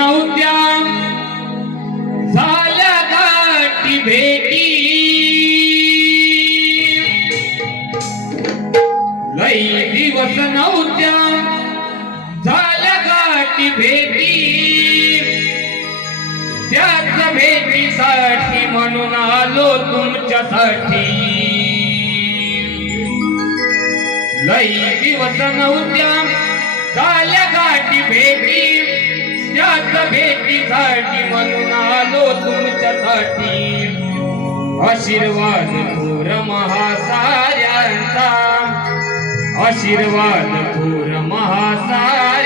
नव्हत्या झाल्या गाठी भेटी. लई दिवस नव्हत्या झाल्या गाठी भेटी. त्याच भेटीसाठी म्हणून आलो तुमच्यासाठी. लई दिवस नव्हत्या त्याच भेटीसाठी म्हणून आलो तुमच्यासाठी. आशीर्वाद थोर महासाऱ्यांचा. आशीर्वाद थोर महासार